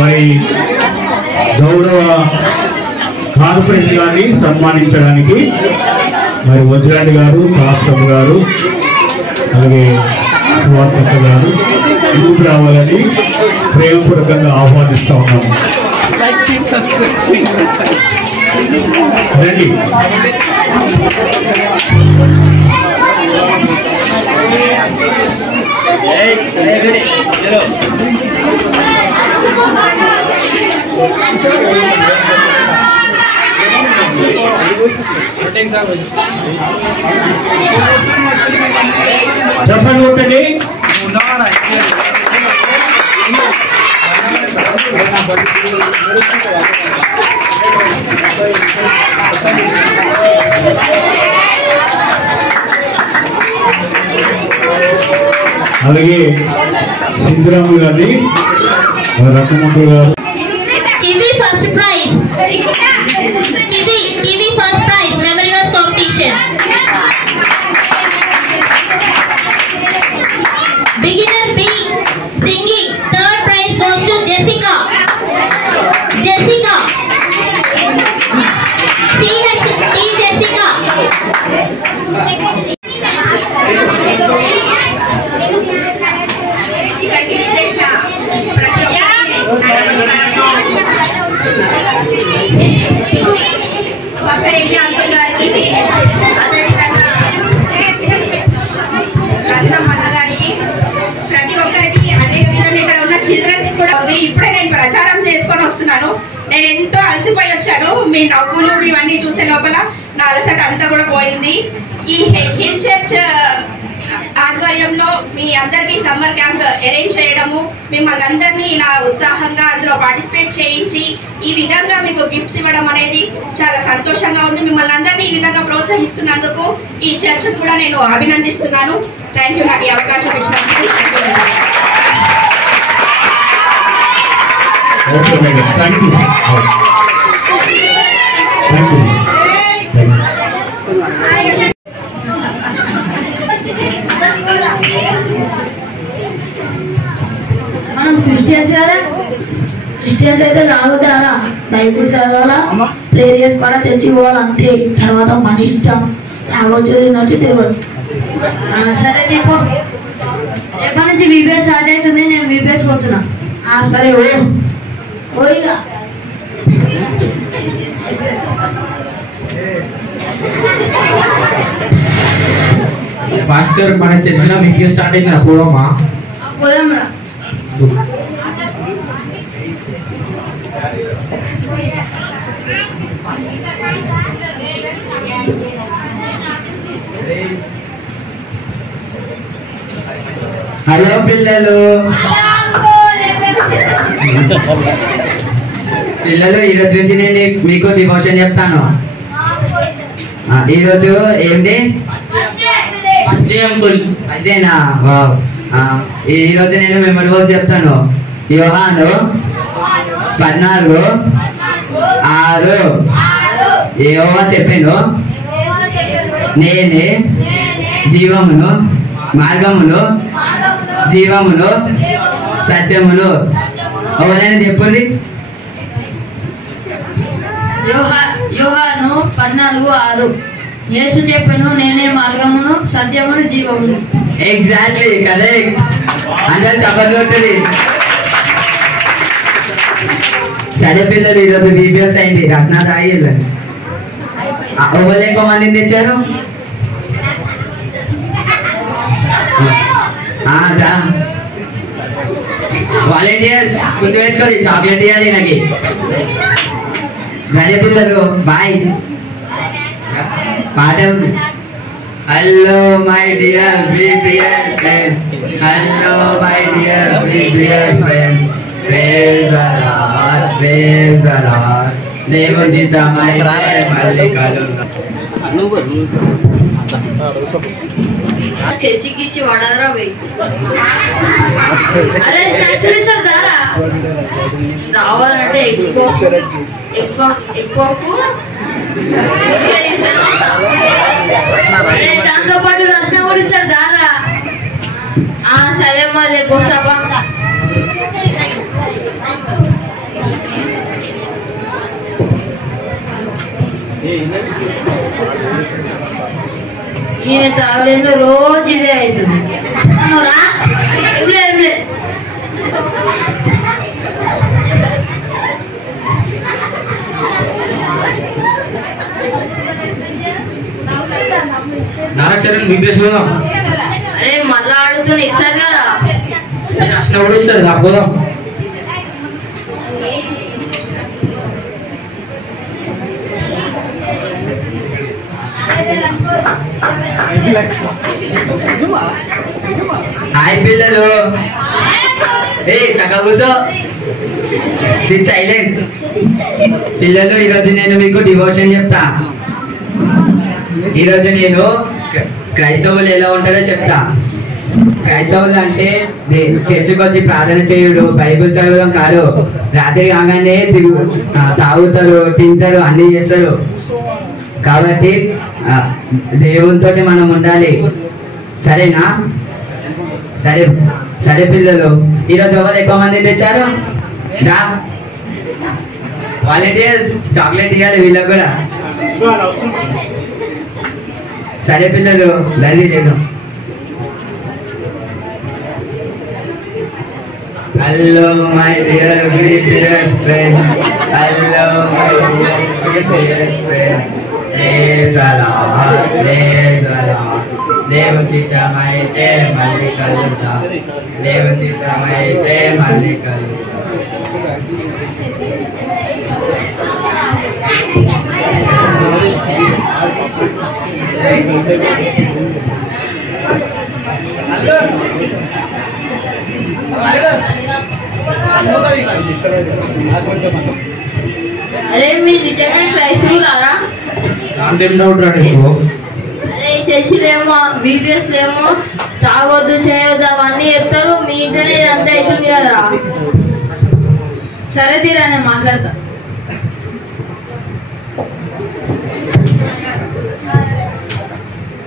మరి గౌరవ కార్పొరేషన్ గారిని సన్మానించడానికి మరి వజ్రాండి గారు, కాస్తమ్ గారు, అలాగే సువార్త గారు ముందుకు రావాలని ప్రేమపూర్వకంగా ఆహ్వానిస్తా ఉన్నాము. రండి. చెప్పండి కొట్టండి. అలాగే సింధురాము గారిని రత్నమంత్రి గారు first prize first prize memorial competition beginner B singing third prize goes to Jessica T Jessica ప్రతి ఒక్కరికి అదే విధంగా ఇక్కడ ఉన్న చిల్డ్రన్స్ కూడా ఇప్పుడే నేను ప్రచారం చేసుకొని వస్తున్నాను. నేను ఎంతో అలసిపోయి వచ్చాను. మీ నవ్వులు ఇవన్నీ చూసే లోపల నా అలసట అంతా కూడా పోయింది. ఈ హిల్ చర్చ్ ఆధ్వర్యంలో మీ అందరికీ సమ్మర్ క్యాంప్ అరేంజ్ చేయడము, మిమ్మల్ని అందరినీ ఇలా ఉత్సాహంగా అందులో పార్టిసిపేట్ చేయించి ఈ విధంగా మీకు గిఫ్ట్స్ ఇవ్వడం అనేది చాలా సంతోషంగా ఉంది. మిమ్మల్ని అందరినీ ఈ విధంగా ప్రోత్సహిస్తున్నందుకు ఈ చర్చ్ కూడా నేను అభినందిస్తున్నాను. థ్యాంక్ యూ నాకు ఈ అవకాశం ఇచ్చినందుకు. మనం క్రిస్టియన్స్ అయితే తాగుతారా, బైబుల్ చదవాలా, ప్రేయర్ చేసుకోవాలా, చర్చికి పోవాలంటే తర్వాత మన ఇష్టం. తాగొచ్చు, తినొచ్చు, తిరగచ్చు. సరే చెప్పు, ఎప్పటి నుంచి వీబీఎస్ స్టార్ట్ అవుతుంది? నేను వీబీఎస్ పోతున్నా. సరే ఓయిగా పాస్టర్ మన చర్చిలో మీకు స్టార్ట్ అయిన పోవమ్మా? పోదాంరా. హలో పిల్లలు, ఈరోజు నుంచి నేను మీకు డివోషన్ చెప్తాను. ఈరోజు ఏంటి? అదేనా? ఈరోజు నేను మెమరీ వర్స్ చెప్తాను. యోహాను 14:6 యెహోవా చెప్పాను, నేనే జీవమును, మార్గమును, జీవమును, సత్యమును. ఎవరైనా చెప్పండి. యోహాను 14:6 యేసు చెప్పాను, నేనే మార్గమును, సత్యమును, జీవమును. Exactly correct. అందరు చెప్పగలుగుతుంది. సరే పిల్లలు, ఈరోజు వీబీఎస్ అయింది. రచన రాయి వెళ్ళండి. ఎవరు ఎక్కువ మందిని తెచ్చారు? వాలంటీర్స్ ముందు పెట్టుకోవాలి. చాక్లెట్ ఇవ్వాలి నాకు. సరే పిల్లలు, బాయ్. పాట hello my dear VBS friends, hello my dear VBS friends, praise the Lord, praise the Lord. దేవుని చిత్తమై మళ్ళీ కలుద్దాం. చర్చికి వడదరా పోయి. అరే సారా రావాలంటే ఎక్కువ దాంతో పాటు రచన కూడా ఇస్తారు దారా. సరే మరి కోసాబా. ఈయన తాగలేదు రోజు ఇదే అవుతుంది. రా ఇవ్వలే నారాచరణ్ బీపీఎస్ పోదాం. అరే మళ్ళా అడుగుతున్నా ఇస్తారు కదా. రచన కూడా ఇస్తారు రా పోదాం. హాయ్ పిల్లలు. చక్కగా కూర్చో. సైలెంట్. పిల్లలు ఈరోజు నేను మీకు డివోషన్ చెప్తా. ఈరోజు నేను క్రైస్తవులు ఎలా ఉంటారో చెప్తా. క్రైస్తవులు అంటే చర్చికి వచ్చి ప్రార్థన చేయుడు, బైబిల్ చదవడం కాదు. రాత్రి కాగానే తాగుతారు, తింటారు, అన్ని చేస్తారు. కాబట్టి దేవునితో మనం ఉండాలి. సరేనా? సరే సరే పిల్లలు, ఈరోజు ఎవరు ఎక్కువ మంది తెచ్చారు? రా వాలంటీర్స్, చాక్లెట్ ఇవ్వాలి వీళ్ళకి కూడా. సరే పిల్లలు రండి. నేను hello my dear BPS friends, hello my BPS friends. దేవుని చిత్తమైతే మళ్ళీ కలుద్దాం. దేవుని చిత్తమైతే మళ్ళీ కలుద్దాం. అరే మీ నిజంగా క్రైస్తవులారా? నాకేం డౌట్ రా నీకు? అరే చర్చిలేమో వీడియోస్లేమో తాగొద్దు చేయొద్దు అవన్నీ చెప్తారు. మీ ఇంటనే ఇదంతా అవుతుంది కదరా. సరే తీరా నేను మాట్లాడతా.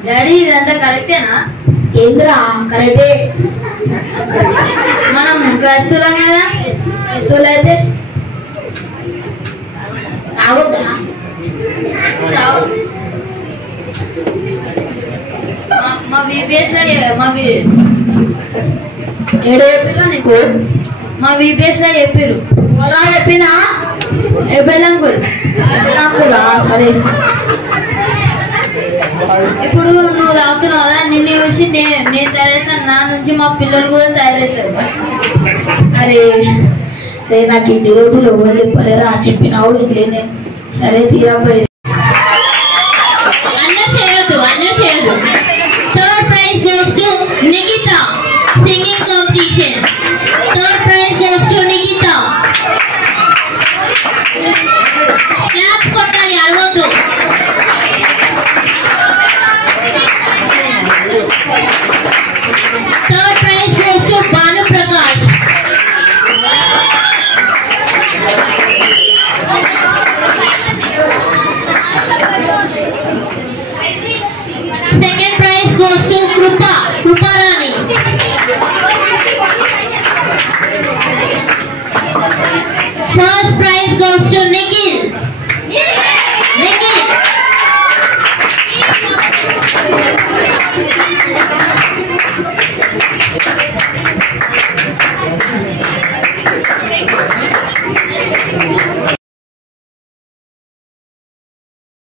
డాడీ ఇదంతా కరెక్టేనా? ఏంద్రా కరెక్టే. మనం క్రైస్తవులం కదా, క్రైస్తవులు అయితే తాగొద్దా? మా బీపీఎస్ ఏడో చెప్పిరా నీకు? మా బీపీఎస్ లో చెప్పారు. చెప్పినా బెల్లంకుల్ అంకుల్. సరే ఇప్పుడు నువ్వు తాగుతున్నావు కదా, నిన్ను చూసి నేను తయారైతాను. నా నుంచి మా పిల్లలు కూడా తయారవుతారు. అరే నాకు ఇన్ని రోజులు ఎవరు చెప్పలేరా? చెప్పినావుడు ఇట్లేనే. సరే తీరాపోయి Third prize goes to Nikita, singing competition.